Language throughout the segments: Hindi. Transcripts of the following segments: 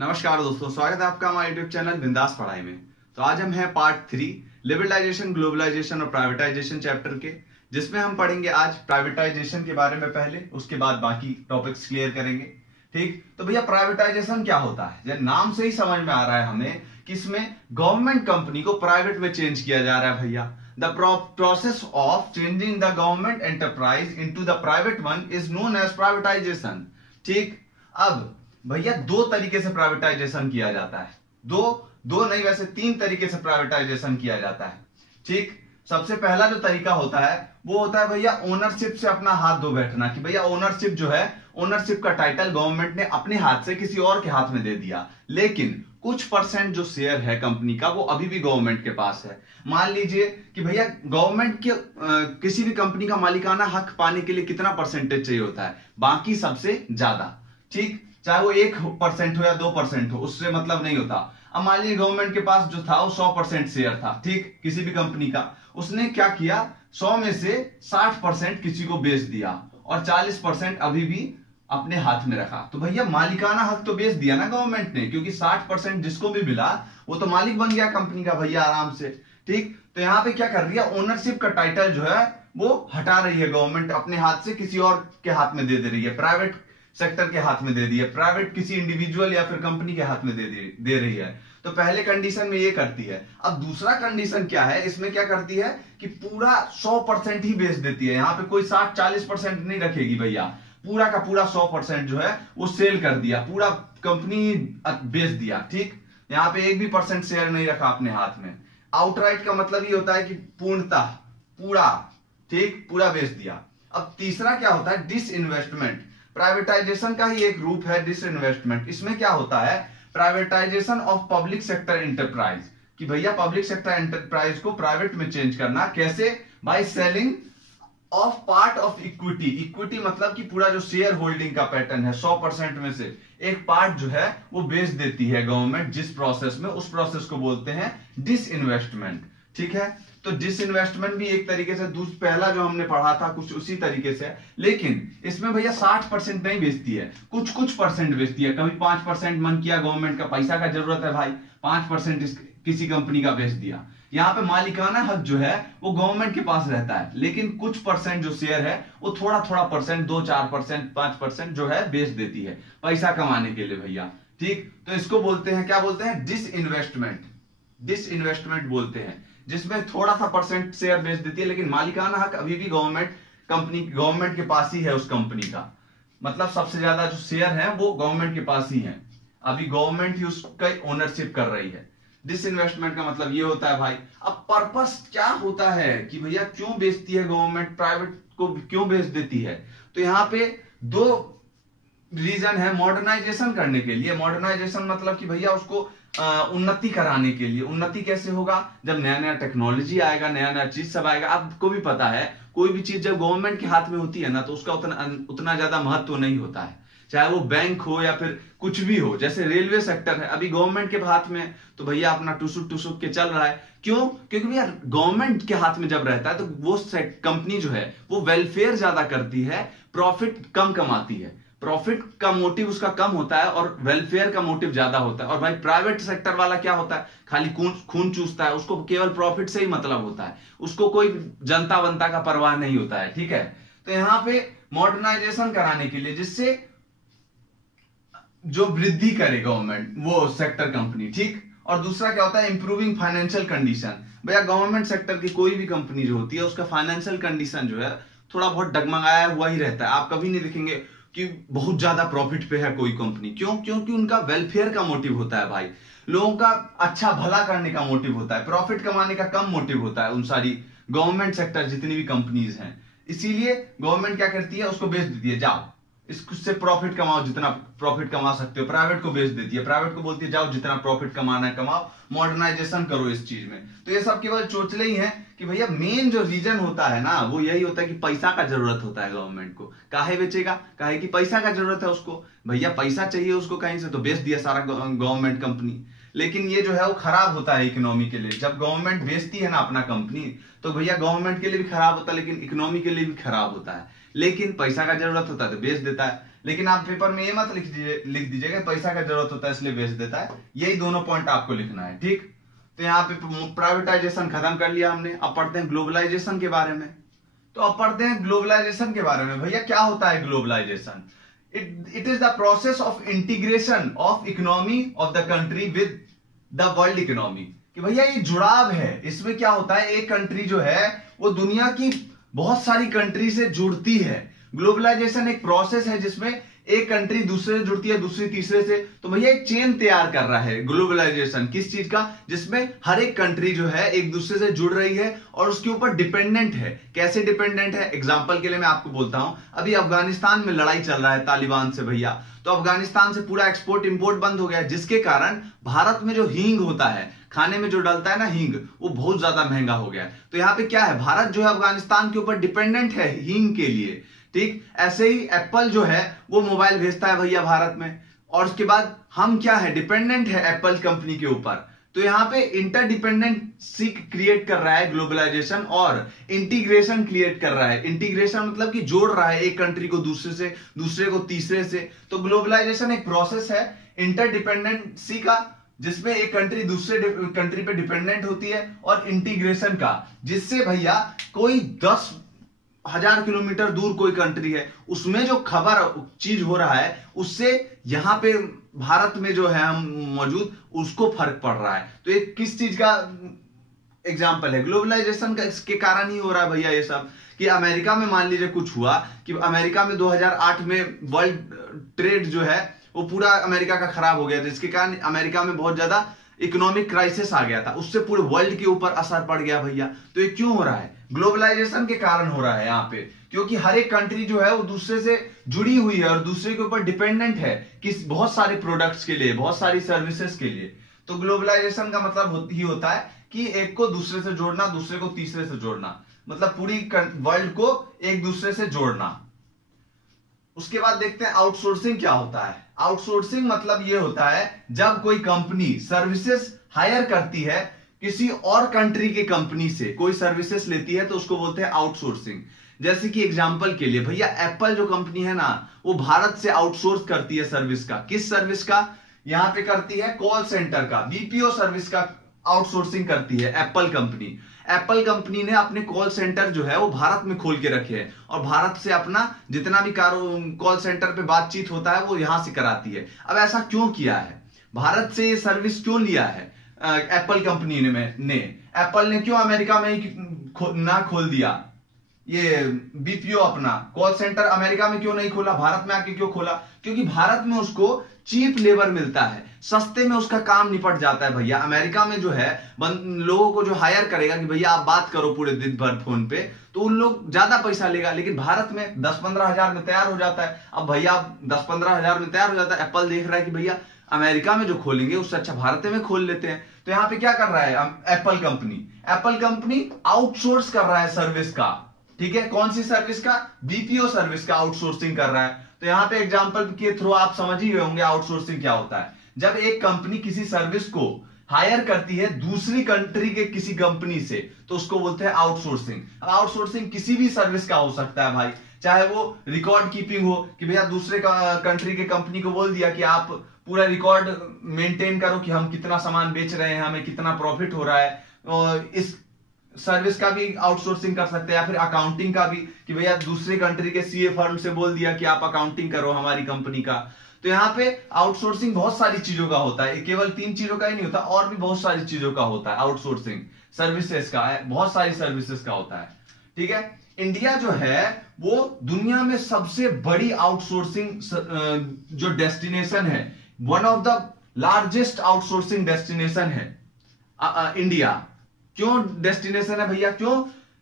नमस्कार दोस्तों, स्वागत है आपका हमारे यूट्यूब चैनल बिंदास पढ़ाई में। तो आज हम हैं पार्ट 3 लिबरलाइजेशन, ग्लोबलाइजेशन और प्राइवेटाइजेशन चैप्टर के, जिसमें हम पढ़ेंगे आज प्राइवेटाइजेशन के बारे में पहले, उसके बाद बाकी टॉपिक्स क्लियर करेंगे। ठीक, तो भैया प्राइवेटाइजेशन क्या होता है? जब नाम से ही समझ में आ रहा है हमें कि इसमें गवर्नमेंट कंपनी को प्राइवेट में चेंज किया जा रहा है। भैया the process of changing the government enterprise into the private one is known as privatisation. ठीक, अब भैया दो तरीके से प्राइवेटाइजेशन किया जाता है। दो नहीं, वैसे 3 तरीके से प्राइवेटाइजेशन किया जाता है। ठीक, सबसे पहला जो तरीका होता है वो होता है भैया ओनरशिप से अपना हाथ धो बैठना, कि भैया ओनरशिप जो है, ओनरशिप का टाइटल गवर्नमेंट ने अपने हाथ से किसी और के हाथ में दे दिया, लेकिन कुछ परसेंट जो शेयर है कंपनी का वो अभी भी गवर्नमेंट के पास है। मान लीजिए कि भैया गवर्नमेंट के किसी भी कंपनी का मालिकाना हक पाने के लिए कितना परसेंटेज चाहिए होता है? बाकी सबसे ज्यादा। ठीक, चाहे वो 1% हो या 2% हो, उससे मतलब नहीं होता। अब मान लीजिए गवर्नमेंट के पास जो था वो 100% शेयर था, ठीक, किसी भी कंपनी का। उसने क्या किया, 100 में से 60% किसी को बेच दिया और 40% अभी भी अपने हाथ में रखा। तो भैया मालिकाना हक तो बेच दिया ना गवर्नमेंट ने, क्योंकि 60% जिसको भी मिला वो तो मालिक बन गया कंपनी का भैया आराम से। ठीक, तो यहां पे क्या कर रही है, ओनरशिप का टाइटल जो है वो हटा रही है गवर्नमेंट, अपने हाथ से किसी और के हाथ में दे रही है, प्राइवेट सेक्टर के हाथ में दे दी है, प्राइवेट किसी इंडिविजुअल या फिर कंपनी के हाथ में दे रही है। तो पहले कंडीशन में ये करती है। अब दूसरा कंडीशन क्या है, इसमें क्या करती है कि पूरा 100% ही बेच देती है। यहां पे कोई 60-40% नहीं रखेगी भैया, पूरा का पूरा 100% जो है वो सेल कर दिया, पूरा कंपनी बेच दिया। ठीक, यहाँ पे 1 भी % शेयर नहीं रखा अपने हाथ में। आउटराइट का मतलब ये होता है कि पूर्णतः पूरा, ठीक, पूरा बेच दिया। अब तीसरा क्या होता है, डिसइन्वेस्टमेंट। प्राइवेटाइजेशन का ही एक रूप है डिसइन्वेस्टमेंट। इसमें क्या होता है, privatisation of public sector enterprise, कि भैया पब्लिक सेक्टर एंटरप्राइज को प्राइवेट में चेंज करना। कैसे? By selling of part of equity. Equity मतलब कि पूरा जो शेयर होल्डिंग का पैटर्न है, 100% में से एक पार्ट जो है वो बेच देती है गवर्नमेंट जिस प्रोसेस में, उस प्रोसेस को बोलते हैं डिसइन्वेस्टमेंट। ठीक है, तो डिसइन्वेस्टमेंट भी एक तरीके से पहला जो हमने पढ़ा था कुछ उसी तरीके से, लेकिन इसमें भैया 60% नहीं बेचती है, कुछ परसेंट बेचती है। कभी 5% मन किया, गवर्नमेंट का पैसा का जरूरत है भाई, 5% किसी कंपनी का बेच दिया। यहाँ पे मालिकाना हक जो है वो गवर्नमेंट के पास रहता है, लेकिन कुछ परसेंट जो शेयर है वो थोड़ा परसेंट, 2-4%, 5% जो है बेच देती है पैसा कमाने के लिए भैया। ठीक, तो इसको बोलते हैं, क्या बोलते हैं, डिसइन्वेस्टमेंट। डिसइन्वेस्टमेंट बोलते हैं, जिसमें थोड़ा सा परसेंट शेयर बेच देती है, लेकिन मालिकाना हक अभी भी गवर्नमेंट के पास ही है उस कंपनी का। मतलब सबसे ज्यादा जो शेयर है वो गवर्नमेंट के पास ही है, अभी गवर्नमेंट ही उसका ओनरशिप कर रही है। डिसइन्वेस्टमेंट का मतलब ये होता है भाई। अब पर्पस क्या होता है कि भैया क्यों बेचती है गवर्नमेंट, प्राइवेट को क्यों बेच देती है? तो यहाँ पे 2 रीजन है। मॉडर्नाइजेशन करने के लिए, मॉडर्नाइजेशन मतलब कि भैया उसको उन्नति कराने के लिए। उन्नति कैसे होगा, जब नया नया टेक्नोलॉजी आएगा, नया नया चीज सब आएगा। आपको भी पता है कोई भी चीज जब गवर्नमेंट के हाथ में होती है ना, तो उसका उतना ज्यादा महत्व नहीं होता है, चाहे वो बैंक हो या फिर कुछ भी हो। जैसे रेलवे सेक्टर है अभी गवर्नमेंट के हाथ में, तो भैया अपना टुसुक के चल रहा है। क्यों? क्योंकि भैया गवर्नमेंट के हाथ में जब रहता है तो वो कंपनी जो है वो वेलफेयर ज्यादा करती है, प्रॉफिट कम कमाती है। प्रॉफिट का मोटिव उसका कम होता है और वेलफेयर का मोटिव ज्यादा होता है। और भाई प्राइवेट सेक्टर वाला क्या होता है, खाली खून चूसता है, उसको केवल प्रॉफिट से ही मतलब होता है, उसको कोई जनता वंता का परवाह नहीं होता है। ठीक है, तो यहां पे मॉडर्नाइजेशन कराने के लिए, जिससे जो वृद्धि करे गवर्नमेंट वो सेक्टर कंपनी। ठीक, और दूसरा क्या होता है, इंप्रूविंग फाइनेंशियल कंडीशन। भैया गवर्नमेंट सेक्टर की कोई भी कंपनी जो होती है उसका फाइनेंशियल कंडीशन जो है थोड़ा बहुत डगमगाया हुआ ही रहता है। आप कभी नहीं देखेंगे कि बहुत ज्यादा प्रॉफिट पे है कोई कंपनी। क्यों? क्योंकि उनका वेलफेयर का मोटिव होता है भाई, लोगों का अच्छा भला करने का मोटिव होता है, प्रॉफिट कमाने का कम मोटिव होता है उन सारी गवर्नमेंट सेक्टर जितनी भी कंपनीज हैं। इसीलिए गवर्नमेंट क्या करती है, उसको बेच देती है, जाओ इससे प्रॉफिट कमाओ, जितना प्रॉफिट कमा सकते हो। प्राइवेट को बेच देती है, प्राइवेट को बोलती है जाओ जितना प्रॉफिट कमाना है कमाओ, मॉडर्नाइजेशन करो इस चीज में। तो ये सब केवल चोचले ही हैं कि भैया मेन जो रीजन होता है ना वो यही होता है कि पैसा का जरूरत होता है गवर्नमेंट को। काहे बेचेगा, काहे कि पैसा का जरूरत है उसको, भैया पैसा चाहिए उसको कहीं से, तो बेच दिया सारा गवर्नमेंट कंपनी। लेकिन ये जो है वो खराब होता है इकोनॉमी के लिए। जब गवर्नमेंट बेचती है ना अपना कंपनी, तो भैया गवर्नमेंट के लिए भी खराब होता है, लेकिन इकोनॉमी के लिए भी खराब होता है। लेकिन पैसा का जरूरत होता है तो बेच देता है। लेकिन आप पेपर में ये मत लिख दीजिएगा पैसा का जरूरत होता है इसलिए बेच देता है। यही दोनों पॉइंट आपको लिखना है, ठीक। तो यहाँ पे प्राइवेटाइजेशन खत्म कर लिया हमने। अब पढ़ते हैं ग्लोबलाइजेशन के बारे में। तो अब पढ़ते हैं ग्लोबलाइजेशन के बारे में। भैया क्या होता है globalisation? It is the process of integration of economy of the country with the world economy. कि भैया ये जुड़ाव है। इसमें क्या होता है, एक कंट्री जो है वो दुनिया की बहुत सारी कंट्री से जुड़ती है। ग्लोबलाइजेशन एक प्रोसेस है जिसमें एक कंट्री दूसरे से जुड़ती है, दूसरी तीसरे से। तो भैया एक चेन तैयार कर रहा है ग्लोबलाइजेशन। किस चीज का? जिसमें हर एक कंट्री जो है एक दूसरे से जुड़ रही है और उसके ऊपर डिपेंडेंट है। कैसे डिपेंडेंट है? एग्जांपल के लिए मैं आपको बोलता हूं, अभी अफगानिस्तान में लड़ाई चल रहा है तालिबान से भैया। तो अफगानिस्तान से पूरा एक्सपोर्ट इंपोर्ट बंद हो गया, जिसके कारण भारत में जो हींग होता है, खाने में जो डलता है ना हींग, वो बहुत ज्यादा महंगा हो गया। तो यहाँ पे क्या है, भारत जो है अफगानिस्तान के ऊपर डिपेंडेंट है हींग के लिए, ठीक। ऐसे ही एप्पल जो है वो मोबाइल भेजता है भैया भारत में, और उसके बाद हम क्या है, डिपेंडेंट है एप्पल कंपनी के ऊपर। तो यहाँ पे इंटरडिपेंडेंसी क्रिएट कर रहा है ग्लोबलाइजेशन, और इंटीग्रेशन क्रिएट कर रहा है। इंटीग्रेशन मतलब कि जोड़ रहा है एक कंट्री को दूसरे से, दूसरे को तीसरे से। तो ग्लोबलाइजेशन एक प्रोसेस है इंटरडिपेंडेंसी का, जिसमें एक कंट्री दूसरे कंट्री पे डिपेंडेंट होती है, और इंटीग्रेशन का, जिससे भैया कोई 10,000 किलोमीटर दूर कोई कंट्री है, उसमें जो खबर चीज हो रहा है उससे यहाँ पे भारत में जो है हम मौजूद, उसको फर्क पड़ रहा है। तो ये किस चीज का एग्जाम्पल है? ग्लोबलाइजेशन का। इसके कारण ही हो रहा है भैया ये सब। कि अमेरिका में मान लीजिए कुछ हुआ कि अमेरिका में 2008 में वर्ल्ड ट्रेड जो है वो पूरा अमेरिका का खराब हो गया, जिसके कारण अमेरिका में बहुत ज्यादा इकोनॉमिक क्राइसिस आ गया था, उससे पूरे वर्ल्ड के ऊपर असर पड़ गया भैया। तो ये क्यों हो रहा है? ग्लोबलाइजेशन के कारण हो रहा है यहाँ पे, क्योंकि हर एक कंट्री जो है वो दूसरे से जुड़ी हुई है और दूसरे के ऊपर डिपेंडेंट है किस बहुत सारे प्रोडक्ट्स के लिए, बहुत सारी सर्विसेज के लिए। तो ग्लोबलाइजेशन का मतलब ही होता है कि एक को दूसरे से जोड़ना, दूसरे को तीसरे से जोड़ना, मतलब पूरी वर्ल्ड को एक दूसरे से जोड़ना। उसके बाद देखते हैं आउटसोर्सिंग क्या होता है। आउटसोर्सिंग मतलब यह होता है जब कोई कंपनी सर्विसेज हायर करती है किसी और कंट्री के कंपनी से, कोई सर्विसेज लेती है, तो उसको बोलते हैं आउटसोर्सिंग। जैसे कि एग्जांपल के लिए भैया एप्पल जो कंपनी है ना, वो भारत से आउटसोर्स करती है सर्विस का। किस सर्विस का? यहां पे करती है कॉल सेंटर का, बीपीओ सर्विस का आउटसोर्सिंग करती है एप्पल कंपनी। एप्पल कंपनी ने अपने कॉल सेंटर जो है वो भारत में खोल के रखे हैं, और भारत से अपना जितना भी कॉल सेंटर पे बातचीत होता है वो यहां से कराती है। अब ऐसा क्यों किया है? भारत से ये सर्विस क्यों लिया है एप्पल कंपनी ने एप्पल ने क्यों अमेरिका में ही ना खोल दिया ये बीपीओ अपना कॉल सेंटर? अमेरिका में क्यों नहीं खोला, भारत में आके क्यों खोला? क्योंकि भारत में उसको चीप लेबर मिलता है, सस्ते में उसका काम निपट जाता है भैया। अमेरिका में जो है लोगों को जो हायर करेगा कि भैया आप बात करो पूरे दिन भर फोन पे, तो उन लोग ज्यादा पैसा लेगा, लेकिन भारत में 10-15 हजार में तैयार हो जाता है। अब भैया 10-15 हजार में तैयार हो जाता है, एप्पल देख रहा है कि भैया अमेरिका में जो खोलेंगे उससे अच्छा भारत में खोल लेते हैं। तो यहाँ पे क्या कर रहा है एप्पल कंपनी आउटसोर्स कर रहा है सर्विस का, ठीक है। कौन सी सर्विस का? बीपीओ सर्विस का आउटसोर्सिंग कर रहा है। तो यहाँ पे एग्जांपल के थ्रू आप समझ ही गए होंगे आउटसोर्सिंग क्या होता है। जब एक कंपनी किसी सर्विस को हायर करती है दूसरी कंट्री के किसी कंपनी से, तो उसको बोलते हैं आउटसोर्सिंग। आउटसोर्सिंग किसी भी सर्विस का हो सकता है भाई, चाहे वो रिकॉर्ड कीपिंग हो कि भैया दूसरे कंट्री के कंपनी को बोल दिया कि आप पूरा रिकॉर्ड मेंटेन करो कि हम कितना सामान बेच रहे हैं, हमें कितना प्रॉफिट हो रहा है। और इस सर्विस का भी आउटसोर्सिंग कर सकते हैं, या फिर अकाउंटिंग का भी कि भैया दूसरे कंट्री के सीए फर्म से बोल दिया कि आप अकाउंटिंग करो हमारी कंपनी का। तो यहाँ पे आउटसोर्सिंग बहुत सारी चीजों का होता है, केवल 3 चीजों का ही नहीं होता, और भी बहुत सारी चीजों का होता है आउटसोर्सिंग। सर्विसेज का बहुत सारी सर्विसेज का होता है, ठीक है। इंडिया जो है वो दुनिया में सबसे बड़ी आउटसोर्सिंग जो डेस्टिनेशन है, one of the largest outsourcing destination है इंडिया। क्यों डेस्टिनेशन है भैया?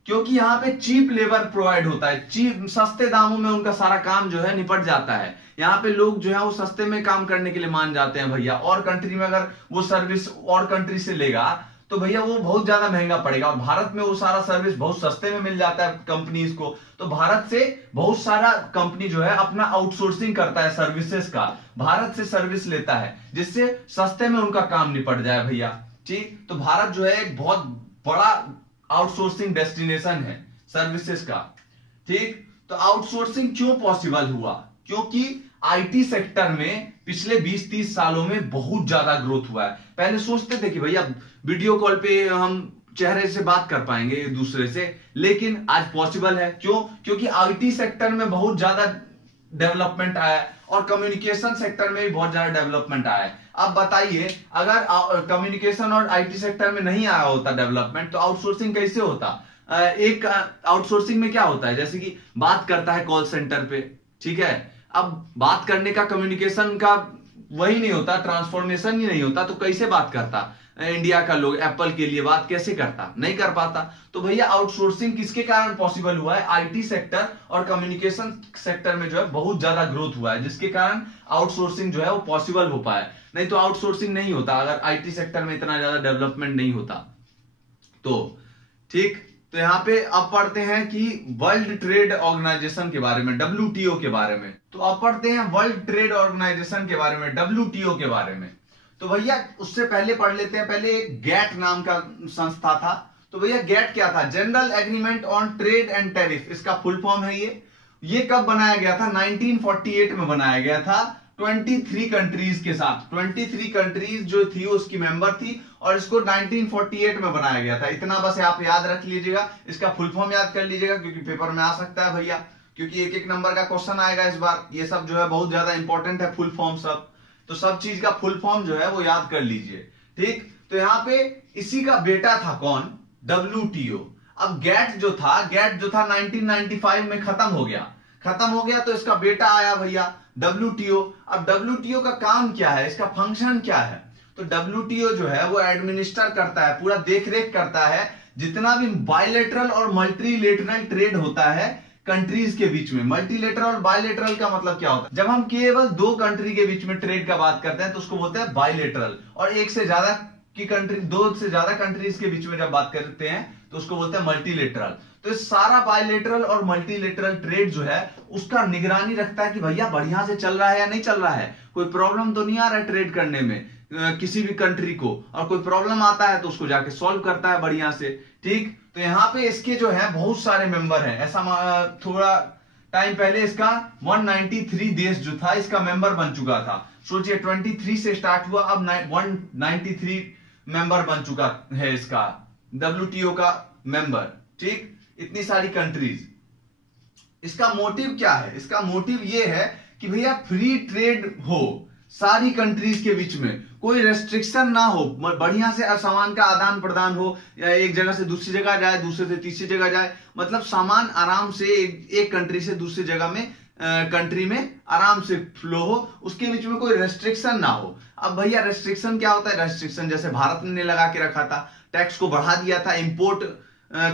क्योंकि यहाँ पे चीप लेबर प्रोवाइड होता है, चीप सस्ते दामों में उनका सारा काम जो है निपट जाता है। यहाँ पे लोग जो है वो सस्ते में काम करने के लिए मान जाते हैं भैया। और कंट्री में अगर वो सर्विस और कंट्री से लेगा तो भैया वो बहुत ज्यादा महंगा पड़ेगा, और भारत में वो सारा सर्विस बहुत सस्ते में मिल जाता है कंपनीज को। तो भारत से बहुत सारा कंपनी जो है अपना आउटसोर्सिंग करता है सर्विसेज का, भारत से सर्विस लेता है जिससे सस्ते में उनका काम निपट जाए भैया, ठीक। तो भारत जो है एक बहुत बड़ा आउटसोर्सिंग डेस्टिनेशन है सर्विसेज का, ठीक। तो आउटसोर्सिंग क्यों पॉसिबल हुआ? क्योंकि आईटी सेक्टर में पिछले 20-30 सालों में बहुत ज्यादा ग्रोथ हुआ है। पहले सोचते थे कि भैया वीडियो कॉल पे हम चेहरे से बात कर पाएंगे एक दूसरे से, लेकिन आज पॉसिबल है। क्यों? क्योंकि आईटी सेक्टर में बहुत ज्यादा डेवलपमेंट आया है और कम्युनिकेशन सेक्टर में भी बहुत ज्यादा डेवलपमेंट आया है। अब बताइए, अगर कम्युनिकेशन और आईटी सेक्टर में नहीं आया होता डेवलपमेंट, तो आउटसोर्सिंग कैसे होता? एक आउटसोर्सिंग में क्या होता है, जैसे कि बात करता है कॉल सेंटर पे, ठीक है, अब बात करने का कम्युनिकेशन का वही नहीं होता, ट्रांसफॉर्मेशन ही नहीं होता, तो कैसे बात करता? इंडिया का लोग एप्पल के लिए बात कैसे करता? नहीं कर पाता। तो भैया आउटसोर्सिंग किसके कारण पॉसिबल हुआ है? आईटी सेक्टर और कम्युनिकेशन सेक्टर में जो है बहुत ज्यादा ग्रोथ हुआ है, जिसके कारण आउटसोर्सिंग जो है वो पॉसिबल हो पाया। नहीं तो आउटसोर्सिंग नहीं होता अगर आईटी सेक्टर में इतना ज्यादा डेवलपमेंट नहीं होता तो। ठीक, तो यहां पे अब पढ़ते हैं कि वर्ल्ड ट्रेड ऑर्गेनाइजेशन के बारे में, WTO के बारे में। तो अब पढ़ते हैं वर्ल्ड ट्रेड ऑर्गेनाइजेशन के बारे में, WTO के बारे में। तो भैया उससे पहले पढ़ लेते हैं, पहले एक गैट नाम का संस्था था। तो भैया गैट क्या था? General agreement on trade and tariff, इसका फुल फॉर्म है ये कब बनाया गया था? 1948 में बनाया गया था, 23 कंट्रीज के साथ। 23 कंट्रीज जो थी उसकी मेंबर थी, और इसको 1948 में बनाया गया था। इतना बस आप याद रख लीजिएगा, इसका फुल फॉर्म याद कर लीजिएगा, क्योंकि पेपर में आ सकता है भैया, क्योंकि एक नंबर का क्वेश्चन आएगा इस बार। ये सब जो है बहुत ज्यादा इंपॉर्टेंट है, फुल फॉर्म सब। तो सब चीज का फुल फॉर्म जो है वो याद कर लीजिए। ठीक, तो यहाँ पे इसी का बेटा था कौन? WTO। अब गैट जो था 1995 में खत्म हो गया, तो इसका बेटा आया भैया WTO। अब WTO का काम क्या है, इसका फंक्शन क्या है? तो WTO जो है वो एडमिनिस्टर करता है, पूरा देख रेख करता है जितना भी बायलेटरल और मल्टीलेटरल ट्रेड होता है कंट्रीज के बीच में। मल्टीलेटरल और बायलेटरल का मतलब क्या होता है? जब हम केवल दो कंट्री के बीच में ट्रेड का बात करते हैं तो उसको बोलते हैं बायलेटरल, और एक से ज्यादा की कंट्री, दो से ज्यादा कंट्रीज के बीच में जब बात करते हैं तो उसको बोलते हैं मल्टीलेटरल। तो इस सारा बायलेटरल और मल्टीलेटरल ट्रेड जो है उसका निगरानी रखता है कि भैया बढ़िया से चल रहा है या नहीं चल रहा है, कोई प्रॉब्लम तो नहीं आ रहा है ट्रेड करने में किसी भी कंट्री को, और कोई प्रॉब्लम आता है तो उसको जाके सॉल्व करता है बढ़िया से। ठीक, तो यहाँ पे इसके जो है बहुत सारे मेंबर हैं। ऐसा थोड़ा टाइम पहले इसका 193 देश जो था इसका मेंबर बन चुका था। सोचिए 23 से स्टार्ट हुआ, अब 193 मेंबर बन चुका है इसका WTO का मेंबर। ठीक, इतनी सारी कंट्रीज। इसका मोटिव क्या है? इसका मोटिव ये है कि भैया फ्री ट्रेड हो सारी कंट्रीज के बीच में, कोई रेस्ट्रिक्शन ना हो, बढ़िया से सामान का आदान प्रदान हो, या एक जगह से दूसरी जगह जाए, दूसरे से तीसरी जगह जाए, मतलब सामान आराम से एक कंट्री से दूसरी जगह में कंट्री में आराम से फ्लो हो, उसके बीच में कोई रेस्ट्रिक्शन ना हो। अब भैया रेस्ट्रिक्शन क्या होता है? रेस्ट्रिक्शन जैसे भारत ने लगा के रखा था, टैक्स को बढ़ा दिया था, इंपोर्ट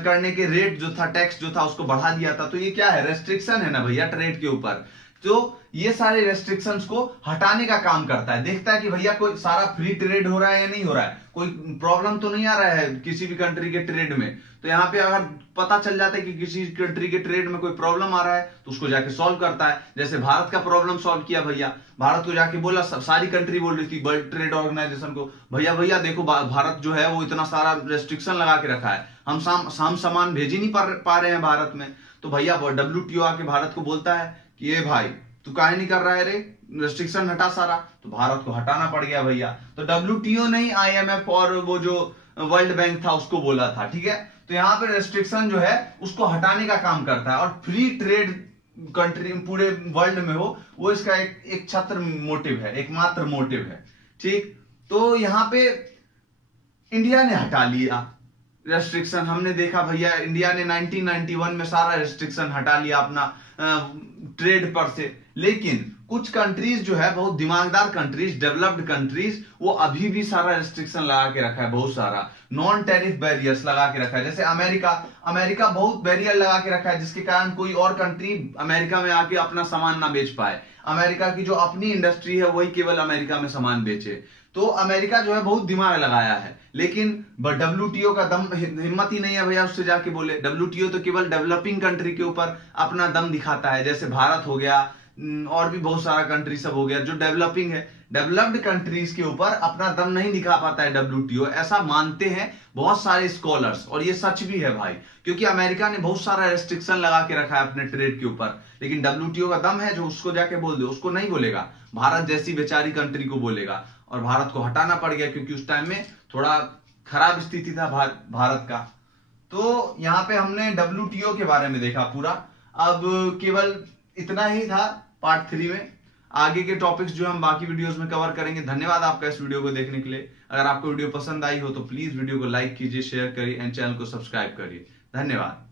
करने के रेट जो था, टैक्स जो था उसको बढ़ा दिया था। तो ये क्या है? रेस्ट्रिक्शन है ना भैया ट्रेड के ऊपर। तो ये सारे रेस्ट्रिक्शंस को हटाने का काम करता है, देखता है कि भैया कोई सारा फ्री ट्रेड हो रहा है या नहीं हो रहा है, कोई प्रॉब्लम तो नहीं आ रहा है किसी भी कंट्री के ट्रेड में। तो यहाँ पे अगर पता चल जाता है कि किसी कंट्री के ट्रेड में कोई प्रॉब्लम आ रहा है तो उसको जाके सॉल्व करता है। जैसे भारत का प्रॉब्लम सॉल्व किया भैया, भारत को जाके बोला, सारी कंट्री बोल रही थी वर्ल्ड ट्रेड ऑर्गेनाइजेशन को, भैया देखो भारत जो है वो इतना सारा रेस्ट्रिक्शन लगा के रखा है, हम सामान भेज ही नहीं पा रहे हैं भारत में। तो भैया WTO आके भारत को बोलता है कि ये भाई तू काहे नहीं कर रहा है रे, रेस्ट्रिक्शन हटा सारा। तो भारत को हटाना पड़ गया भैया। तो WTO नहीं, IMF और वो जो वर्ल्ड बैंक था उसको बोला था। ठीक है, तो यहाँ पे रेस्ट्रिक्शन जो है उसको हटाने का काम करता है, और फ्री ट्रेड कंट्री पूरे वर्ल्ड में हो, वो इसका एक छत्र मोटिव है, एकमात्र मोटिव है। ठीक, तो यहाँ पे इंडिया ने हटा लिया रेस्ट्रिक्शन। हमने देखा भैया इंडिया ने 1991 में सारा रेस्ट्रिक्शन हटा लिया अपना ट्रेड पर से। लेकिन कुछ कंट्रीज जो है बहुत दिमागदार कंट्रीज, डेवलप्ड कंट्रीज, वो अभी भी सारा रेस्ट्रिक्शन लगा के रखा है, बहुत सारा नॉन टैरिफ बैरियर्स लगा के रखा है। जैसे अमेरिका बहुत बैरियर लगा के रखा है, जिसके कारण कोई और कंट्री अमेरिका में आके अपना सामान ना बेच पाए। अमेरिका की जो अपनी इंडस्ट्री है वही केवल अमेरिका में सामान बेचे। तो अमेरिका जो है बहुत दिमाग लगाया है, लेकिन WTO का दम हिम्मत ही नहीं है भैया उससे जाके बोले। WTO तो केवल डेवलपिंग कंट्री के ऊपर अपना दम दिखाता है, जैसे भारत हो गया और भी बहुत सारा कंट्री सब हो गया जो डेवलपिंग है। डेवलप्ड कंट्रीज के ऊपर अपना दम नहीं दिखा पाता है WTO, ऐसा मानते हैं बहुत सारे स्कॉलर्स। और ये सच भी है भाई, क्योंकि अमेरिका ने बहुत सारा रेस्ट्रिक्शन लगा के रखा है अपने ट्रेड के ऊपर, लेकिन WTO का दम है जो उसको जाके बोल दे, उसको नहीं बोलेगा, भारत जैसी बेचारी कंट्री को बोलेगा। और भारत को हटाना पड़ गया क्योंकि उस टाइम में थोड़ा खराब स्थिति था भारत का। तो यहाँ पे हमने WTO के बारे में देखा पूरा। अब केवल इतना ही था पार्ट 3 में। आगे के टॉपिक्स जो हम बाकी वीडियोस में कवर करेंगे। धन्यवाद आपका इस वीडियो को देखने के लिए। अगर आपको वीडियो पसंद आई हो तो प्लीज वीडियो को लाइक कीजिए, शेयर करिए एंड चैनल को सब्सक्राइब करिए। धन्यवाद।